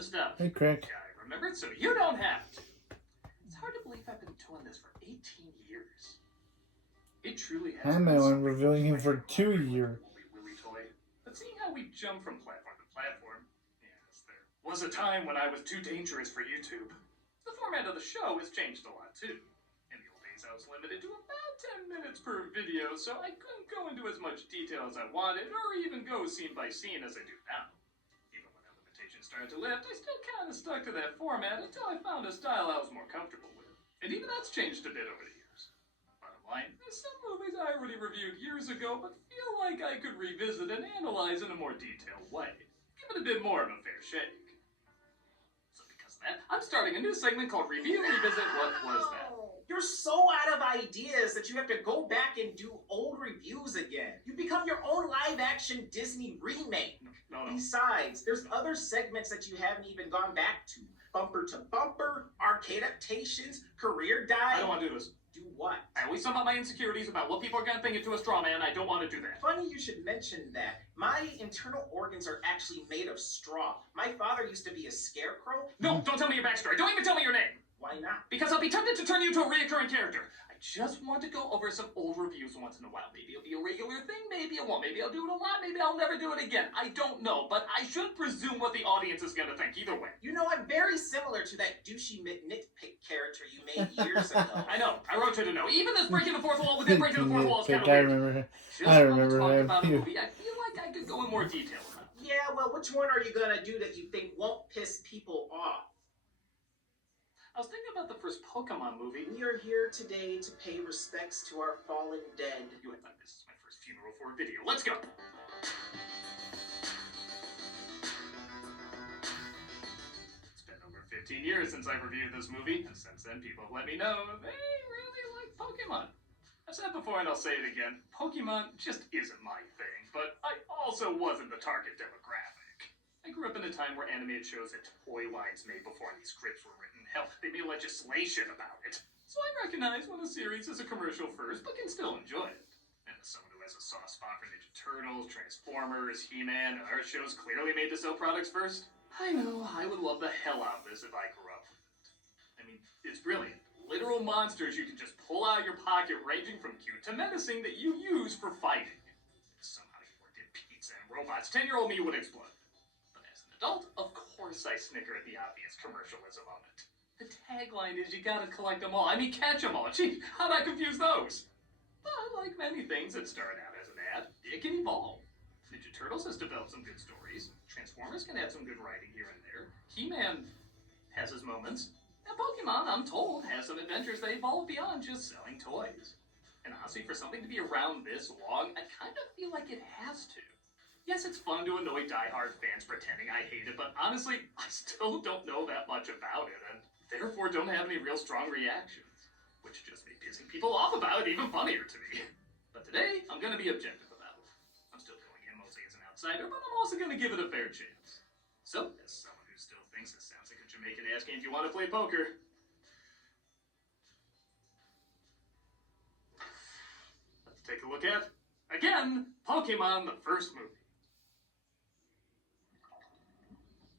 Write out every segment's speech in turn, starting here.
of stuff. Hey, Craig. Yeah, I remembered, so you don't have to. It's hard to believe I've been doing this for 18 years. It truly has I'm the been one reviewing him for 2 years. Willy toy. But seeing how we jump from platform to platform, yes, there was a time when I was too dangerous for YouTube. The format of the show has changed a lot too. In the old days, I was limited to about 10 minutes per video, so I couldn't go into as much detail as I wanted, or even go scene by scene as I do now. Even when that limitation started to lift, I still kind of stuck to that format until I found a style I was more comfortable with. And even that's changed a bit over the years. Bottom line, there's some movies I already reviewed years ago, but feel like I could revisit and analyze in a more detailed way. Give it a bit more of a fair shake. So because of that, I'm starting a new segment called Review Revisit What Was That? You're so out of ideas that you have to go back and do old reviews again. You become your own live-action Disney remake. No. Besides, there's other segments that you haven't even gone back to. Bumper to Bumper, arcade adaptations, career dive. I don't want to do this. Do what? I always talk about my insecurities about what people are going to think into a straw man. I don't want to do that. Funny you should mention that. My internal organs are actually made of straw. My father used to be a scarecrow. No, don't tell me your backstory. Don't even tell me your name. Why not? Because I'll be tempted to turn you into a reoccurring character. I just want to go over some old reviews once in a while. Maybe it'll be a regular thing, maybe it won't. Maybe I'll do it a lot, maybe I'll never do it again. I don't know, but I should presume what the audience is going to think either way. You know, I'm very similar to that douchey nitpick character you made years ago. I know, I wrote you to know. Even this breaking the fourth wall within breaking the fourth wall is kind of I weird. remember. Just I want to remember talk that about a too. movie I feel like I could go in more detail about. Yeah, well, which one are you gonna do that you think won't piss people off? I was thinking about the first Pokemon movie. We are here today to pay respects to our fallen dead. You act like this is my first funeral for a video. Let's go! It's been over 15 years since I've reviewed this movie, and since then people have let me know they really like Pokemon. I've said it before and I'll say it again, Pokemon just isn't my thing, but I also wasn't the target demographic. I grew up in a time where animated shows had toy lines made before any scripts were written. Hell, they made legislation about it. So I recognize when a series is a commercial first, but can still enjoy it. And as someone who has a soft spot for Ninja Turtles, Transformers, He-Man, and other shows clearly made to sell products first, I know I would love the hell out of this if I grew up with it. I mean, it's brilliant. Literal monsters you can just pull out of your pocket, ranging from cute to menacing, that you use for fighting. If somehow you worked in pizza and robots, 10-year-old me would explode. But as an adult, of course I snicker at the obvious commercialism of it. The tagline is you gotta collect them all. I mean, catch them all. Gee, how'd I confuse those? But like many things that started out as an ad, it can evolve. Ninja Turtles has developed some good stories. Transformers can add some good writing here and there. He-Man has his moments. And Pokemon, I'm told, has some adventures that evolve beyond just selling toys. And honestly, for something to be around this long, I kind of feel like it has to. Yes, it's fun to annoy diehard fans pretending I hate it, but honestly, I still don't know that much about it, and therefore don't have any real strong reactions. Which just made pissing people off about it even funnier to me. But today, I'm going to be objective about it. I'm still going in mostly as an outsider, but I'm also going to give it a fair chance. So, as someone who still thinks it sounds like a Jamaican asking if you want to play poker, let's take a look at, again, Pokemon the first movie.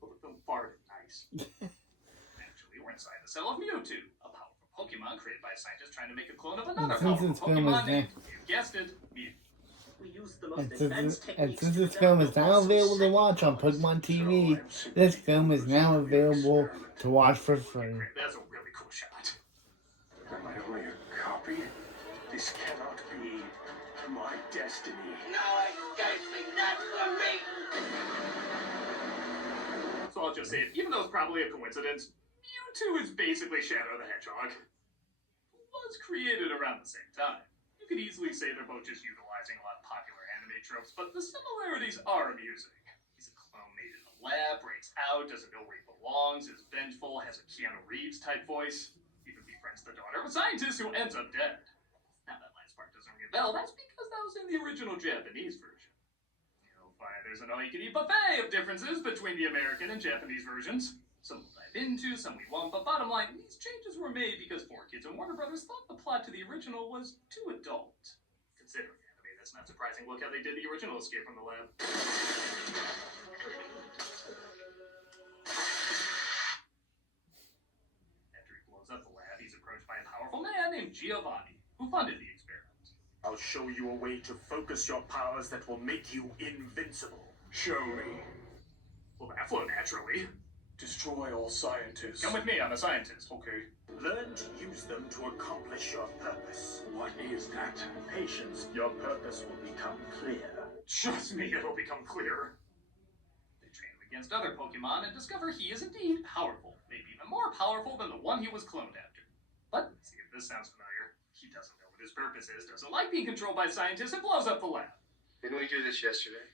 Oh, don't fart, nice. Actually, we're inside the cell of Mewtwo, a powerful Pokemon created by scientists trying to make a clone of another powerful Pokemon named, you guessed it, Mew. We use the most advanced And techniques since to this film is develop now muscle available to strength. watch on Pokemon TV, this film is now available to watch for free. That's a really cool shot. Am I only a copy? This cannot be my destiny. No escaping that from me! So I'll just say it, even though it's probably a coincidence, Mewtwo is basically Shadow the Hedgehog. Who was created around the same time. You could easily say they're both just utilizing a lot of popular anime tropes, but the similarities are amusing. He's a clone made in a lab, breaks out, doesn't know where he belongs, is vengeful, has a Keanu Reeves type voice, even befriends the daughter of a scientist who ends up dead. Now that last part doesn't ring a bell, that's because that was in the original Japanese version. You'll find there's an all-you-can-eat buffet of differences between the American and Japanese versions. Some we'll dive into, some we won't, but bottom line, these changes were made because 4Kids and Warner Brothers thought the plot to the original was too adult. Considering anime, that's not surprising. Look how they did the original Escape from the Lab. special man named Giovanni, who funded the experiment. I'll show you a way to focus your powers that will make you invincible. Show me. Well, that flowed naturally. Destroy all scientists. Come with me, I'm a scientist. Okay. Learn to use them to accomplish your purpose. What is that? Patience. Your purpose will become clear. Trust me, it'll become clearer. They train him against other Pokemon and discover he is indeed powerful. Maybe even more powerful than the one he was cloned after. But, see if this sounds familiar. He doesn't know what his purpose is, doesn't like being controlled by scientists, and blows up the lab. Didn't we do this yesterday?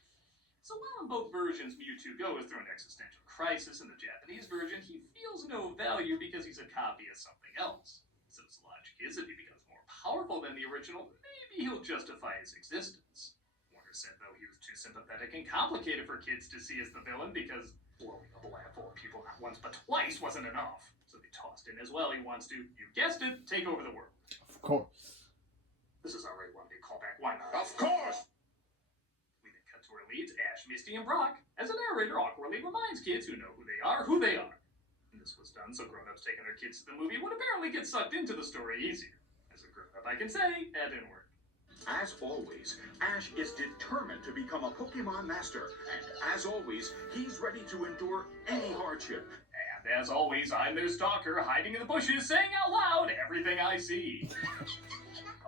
So while in both versions Mewtwo goes through an existential crisis, in the Japanese version he feels no value because he's a copy of something else. So his logic is if he becomes more powerful than the original, maybe he'll justify his existence. Warner said though he was too sympathetic and complicated for kids to see as the villain because blowing up a lab full of people not once but twice wasn't enough. So they tossed in as well he wants to, you guessed it, take over the world. Of course. This is already one big callback, why not? Of course! We then cut to our leads, Ash, Misty, and Brock, as the narrator awkwardly reminds kids who know who they are, who they are. And this was done so grown-ups taking their kids to the movie would apparently get sucked into the story easier. As a grown-up, I can say, that didn't work. As always, Ash is determined to become a Pokemon Master, and as always, he's ready to endure any hardship. And as always, I'm their stalker, hiding in the bushes, saying out loud everything I see.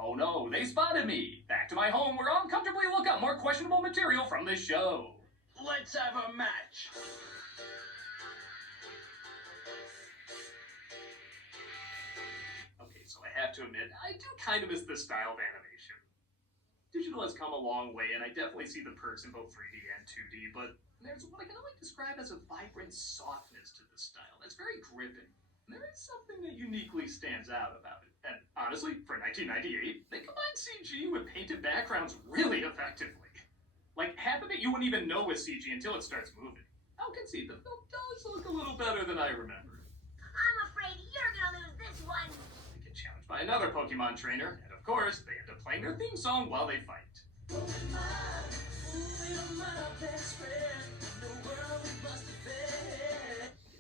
Oh no, they spotted me! Back to my home where I'll uncomfortably look up more questionable material from this show. Let's have a match. Okay, so I have to admit, I do kind of miss this style of animation. Digital has come a long way, and I definitely see the perks in both 3D and 2D, but there's what I can only describe as a vibrant softness to this style that's very gripping. And there is something that uniquely stands out about it. And honestly, for 1998, they combined CG with painted backgrounds really effectively. Like, half of it you wouldn't even know was CG until it starts moving. I'll concede the film does look a little better than I remembered. I'm afraid you're gonna lose this one. They get challenged by another Pokemon trainer, and of course, they end up playing their theme song while they fight.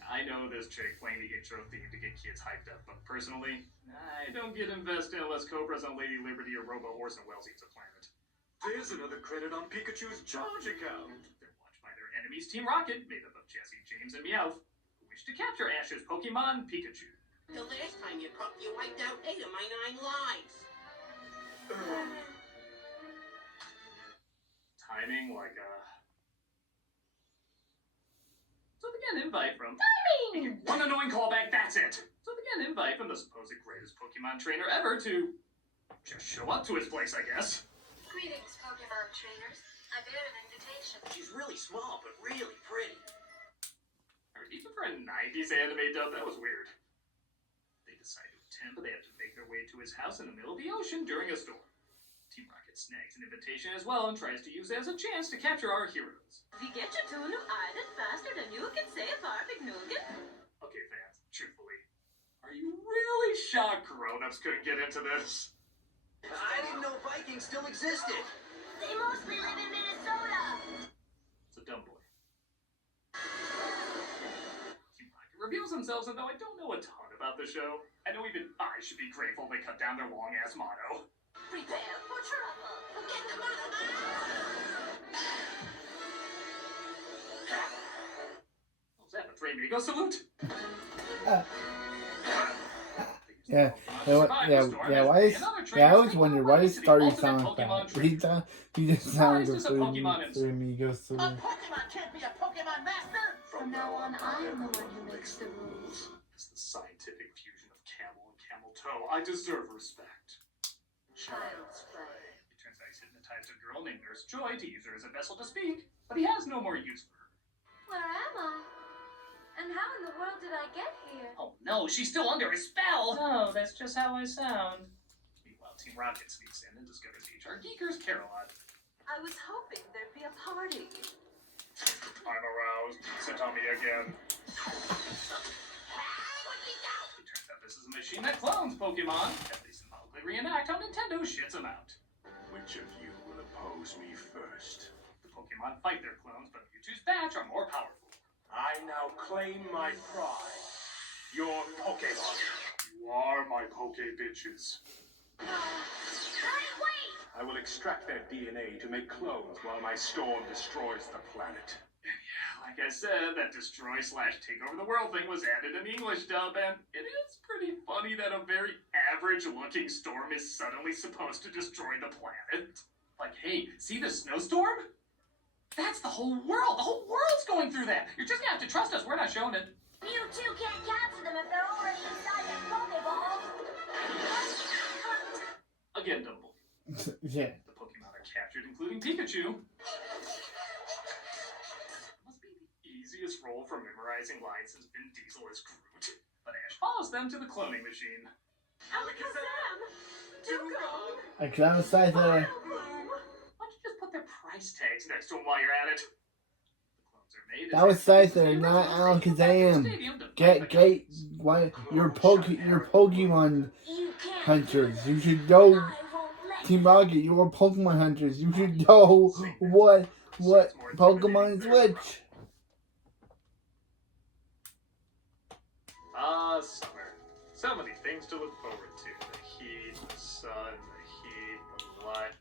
I know this chick playing the intro theme to get kids hyped up, but personally, I don't get invested unless Cobra's on Lady Liberty or Robo Orson Welles eats a planet. There's another credit on Pikachu's charge account. They're watched by their enemies Team Rocket, made up of Jesse, James, and Meowth, who wish to capture Ash's Pokemon, Pikachu. The last time you cooked, you wiped out 8 of my 9 lives. Timing like a... So they get an invite from... Timing! One annoying callback, that's it! So they get an invite from the supposed greatest Pokemon trainer ever to... just show up to his place, I guess. Greetings, Pokemon trainers. I bear an invitation. She's really small, but really pretty. Even for a 90s anime dub, that was weird. They decide to attend, but they have to make their way to his house in the middle of the ocean during a storm. Team Rocket snags an invitation as well and tries to use it as a chance to capture our heroes. We get you to new island faster than you can say a perfect nougat. Okay, fans, truthfully, are you really shocked grown-ups couldn't get into this? I didn't know Vikings still existed. They mostly live in Minnesota. It's a dumb boy. Team Rocket reveals themselves, and though I don't know a ton about the show, I know even I should be grateful they cut down their long-ass motto. Prepare for trouble. Get them out of there. Was that the Three Amigos salute? Yeah, I always wondered why does Starry sound like that. He just sounds like Three Amigos. A Pokemon can't be a Pokemon Master. From now on, I am the one who makes the rules. It's the scientific fusion of camel and camel toe. I deserve respect. Child's play. It turns out he's hypnotized a girl named Nurse Joy to use her as a vessel to speak, but he has no more use for her. Where am I? And how in the world did I get here? Oh no, she's still under his spell! No, that's just how I sound. Meanwhile, Team Rocket sneaks in and discovers HR Geeker's Carolot. I was hoping there'd be a party. I'm aroused. Sit on me again. It turns out this is a machine that clones Pokemon, as they symbolically reenact how Nintendo shits them out. Which of you will oppose me first? The Pokemon fight their clones, but Mewtwo's batch are more powerful. I now claim my pride. Your Pokemon. You are my Poke bitches. Hurry, wait! I will extract their DNA to make clones while my storm destroys the planet. Like I said, that destroy/take over the world thing was added in the English dub, and it is pretty funny that a very average-looking storm is suddenly supposed to destroy the planet. Like, hey, see the snowstorm? That's the whole world! The whole world's going through that! You're just gonna have to trust us, we're not showing it. Mewtwo can't capture them if they're already inside that Pokeball. Again, double. Yeah. The Pokemon are captured, including Pikachu. Must be the easiest role for memorizing lines since Vin Diesel is Groot. But Ash follows them to the cloning machine. Alakazam! Dugong! I can't say that. Why don't you just put their price tags next to them while you're at it? The clones are made. That was Scyther, not Alakazam. Get, why, your Pokemon You can't. hunters. You should know, I won't let Team Rocket, you're Pokemon hunters. You should know what Pokemon is which. Summer. So many things to look forward to. The heat, the sun, the heat, the light.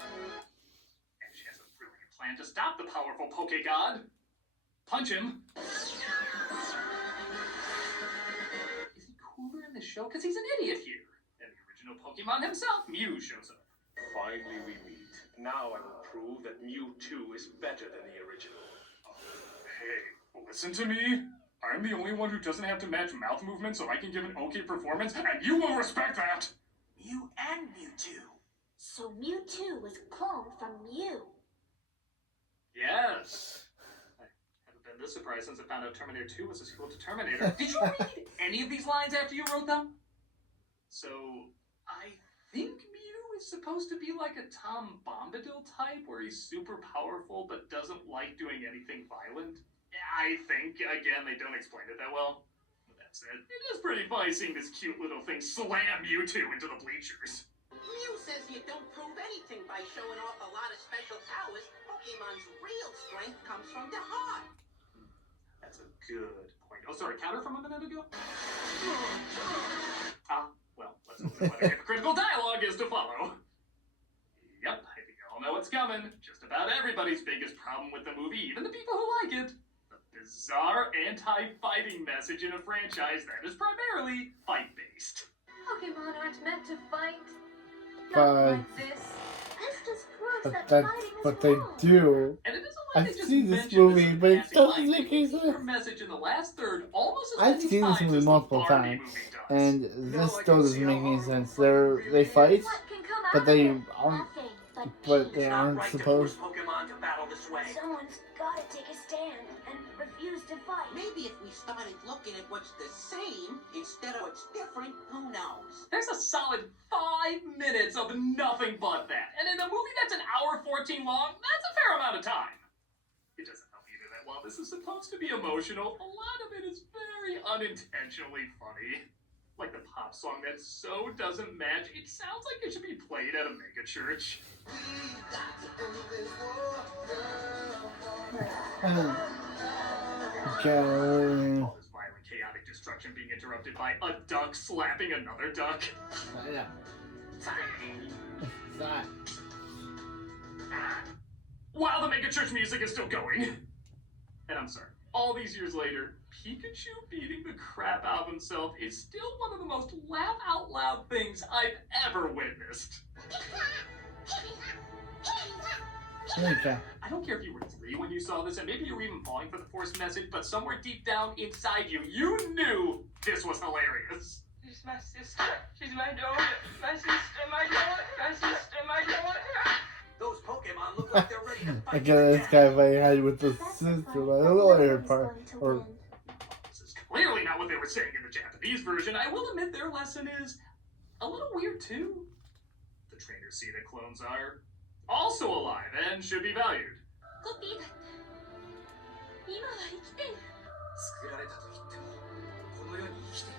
And she has a brilliant plan to stop the powerful Poke God. Punch him. Is he cooler in the show? Because he's an idiot here. And the original Pokemon himself, Mew, shows up. Finally we meet. Now I will prove that Mewtwo is better than the original. Hey, listen to me. I'm the only one who doesn't have to match mouth movements so I can give an okay performance, and you will respect that! Mew and Mewtwo. So Mewtwo was cloned from Mew. Yes. I haven't been this surprised since I found out Terminator 2 was a sequel to Terminator. Did you read any of these lines after you wrote them? So, I think Mew is supposed to be like a Tom Bombadil type, where he's super powerful but doesn't like doing anything violent. I think, again, they don't explain it that well. But that said, it is pretty funny seeing this cute little thing slam Mewtwo into the bleachers. Mew says you don't prove anything by showing off a lot of special powers. Pokemon's real strength comes from the heart. That's a good point. Oh, sorry, counter from a minute ago? Well, let's hope that whatever hypocritical dialogue is to follow. Yep, I think you all know what's coming. Just about everybody's biggest problem with the movie, even the people who like it. The bizarre anti-fighting message in a franchise that is primarily fight-based. Pokemon aren't meant to fight. But- Not like this. This just proves But that that's fighting is what they wrong. do. And it isn't I've like they just seen this mentioned movie, in but it passing doesn't lines. make They any keep their sense. message in the last third almost as I've many seen this times movie as the multiple Barbie times, movie does. and this still doesn't make any sense. They fight, What can come out but of they it? aren't, Nothing but but peace. they aren't supposed. Pokemon to battle this way. Someone's gotta take a stand and refuse to fight. Maybe if we started looking at what's the same instead of what's different, who knows? There's a solid 5 minutes of nothing but that. And in a movie that's an hour 14 long, that's a fair amount of time. It doesn't help either that while this is supposed to be emotional, a lot of it is very unintentionally funny. Like the pop song that so doesn't match, it sounds like it should be played at a mega church. Okay. All this violent, chaotic destruction being interrupted by a duck slapping another duck. Yeah. That. While the mega church music is still going. And I'm sorry, all these years later, Pikachu beating the crap out of himself is still one of the most laugh out loud things I've ever witnessed. Okay. I don't care if you were 3 when you saw this, and maybe you were even falling for the forced message, but somewhere deep down inside you, you knew this was hilarious. She's my sister. She's my daughter. My sister, my daughter. My sister, my daughter. Those Pokemon look like they're ready to I fight. get this guy if I had with the sister, but the lawyer part, or This is clearly not what they were saying in the Japanese version. I will admit their lesson is a little weird too. The trainers see that clones are also alive and should be valued. コピーだって今は生きてる。作られたと言ってもこの世に生きている。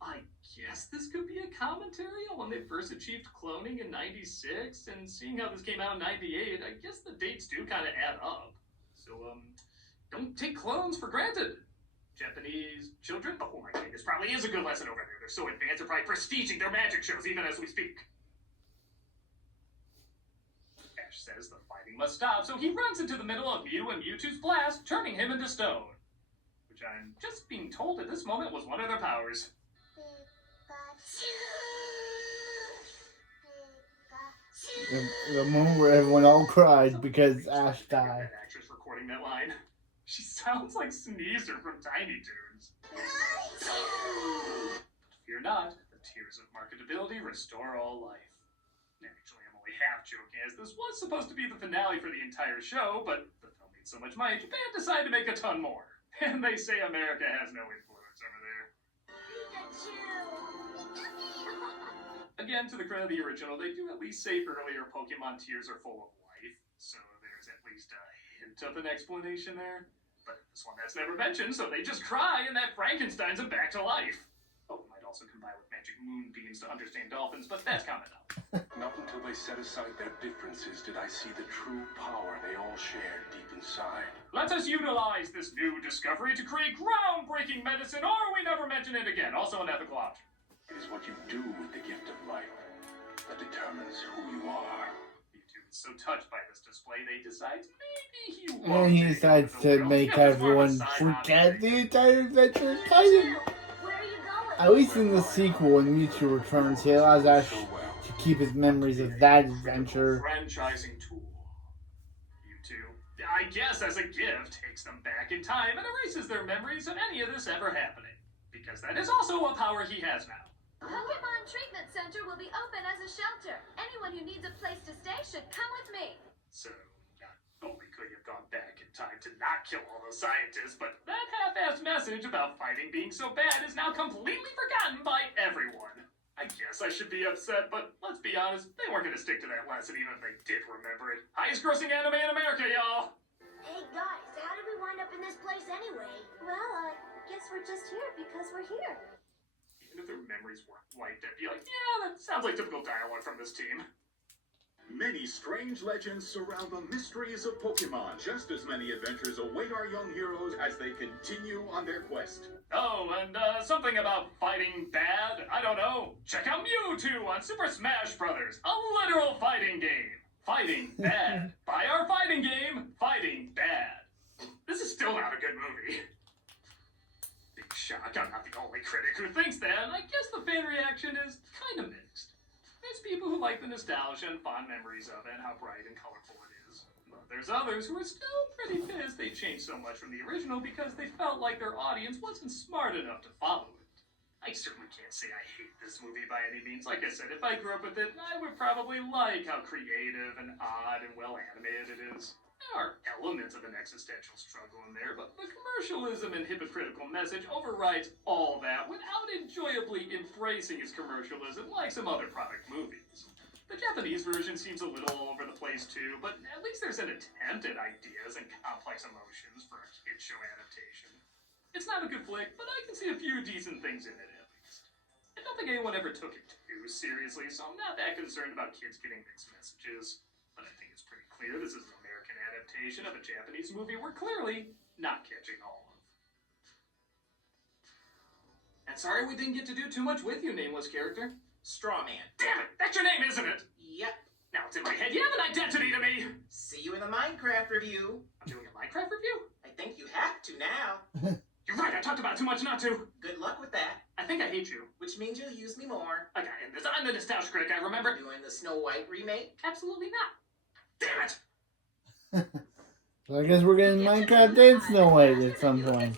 I guess this could be a commentary on when they first achieved cloning in 96, and seeing how this came out in 98, I guess the dates do kind of add up. So, don't take clones for granted. Japanese children? Oh my god, this probably is a good lesson over there. They're so advanced, they're probably prestiging their magic shows even as we speak. Ash says the fighting must stop, so he runs into the middle of Mew and Mewtwo's blast, turning him into stone. Which I'm just being told at this moment was one of their powers. The moment where everyone all cried because Ash died. That actress recording that line. She sounds like Sneezer from Tiny Toons. Fear not, the tears of marketability restore all life. Actually, I'm only half joking, as this was supposed to be the finale for the entire show, but the film made so much money, Japan decided to make a ton more. And they say America has no influence over there. Again, to the credit of the original, they do at least say earlier Pokemon tears are full of life, so there's at least a hint of an explanation there. But this one that's never mentioned, so they just cry and that Frankenstein's them back to life. Oh, might also combine with magic moonbeams to understand dolphins, but that's common now. Not until they set aside their differences did I see the true power they all shared deep inside. Let us utilize this new discovery to create groundbreaking medicine, or we never mention it again. Also an ethical option. It is what you do with the gift of life that determines who you are. Mewtwo is so touched by this display, they decide maybe he And won't. he take decides over the to world. make Yeah, it's more of a everyone side forget hobby the thing. entire adventure. Kind of. Where are you going? At least in the sequel, when Mewtwo returns, he allows Ash So well. to keep his memories of that adventure. Franchising tool. Mewtwo, I guess as a gift, takes them back in time and erases their memories of any of this ever happening. Because that is also a power he has now. Pokemon Treatment Center will be open as a shelter. Anyone who needs a place to stay should come with me. So, not only could you have gone back in time to not kill all those scientists, but that half-assed message about fighting being so bad is now completely forgotten by everyone. I guess I should be upset, but let's be honest, they weren't going to stick to that lesson even if they did remember it. Highest grossing anime in America, y'all! Hey guys, how did we wind up in this place anyway? Well, I guess we're just here because we're here. Even if their memories weren't wiped, I'd be like, yeah, that sounds like typical dialogue from this team. Many strange legends surround the mysteries of Pokemon. Just as many adventures await our young heroes as they continue on their quest. Oh, and something about fighting bad? I don't know. Check out Mewtwo on Super Smash Bros. A literal fighting game. Fighting bad. Buy our fighting game, Fighting Bad. This is still not a good movie. Big shock, I'm not the only critic who thinks that, and I guess the fan reaction is kind of mixed. There's people who like the nostalgia and fond memories of it and how bright and colorful it is. But there's others who are still pretty pissed they changed so much from the original because they felt like their audience wasn't smart enough to follow it. I certainly can't say I hate this movie by any means. Like I said, if I grew up with it, I would probably like how creative and odd and well animated it is. There are elements of an existential struggle in there, but the commercialism and hypocritical message overrides all that without enjoyably embracing its commercialism like some other product movies. The Japanese version seems a little all over the place too, but at least there's an attempt at ideas and complex emotions for a kid show adaptation. It's not a good flick, but I can see a few decent things in it at least. I don't think anyone ever took it too seriously, so I'm not that concerned about kids getting mixed messages. But I think it's pretty clear this is an American adaptation of a Japanese movie we're clearly not catching all of. And sorry we didn't get to do too much with you, nameless character. Strawman. Damn it! That's your name, isn't it? Yep. Now it's in my head. You have an identity to me! See you in the Minecraft review. I'm doing a Minecraft review? I think you have to now. You're right, I talked about it too much not to. Good luck with that. I think I hate you. Which means you'll use me more. Okay, and this, I'm the nostalgia critic, I remember. Doing the Snow White remake. Absolutely not. Damn it! So I guess we're getting Minecraft and Snow White at some point.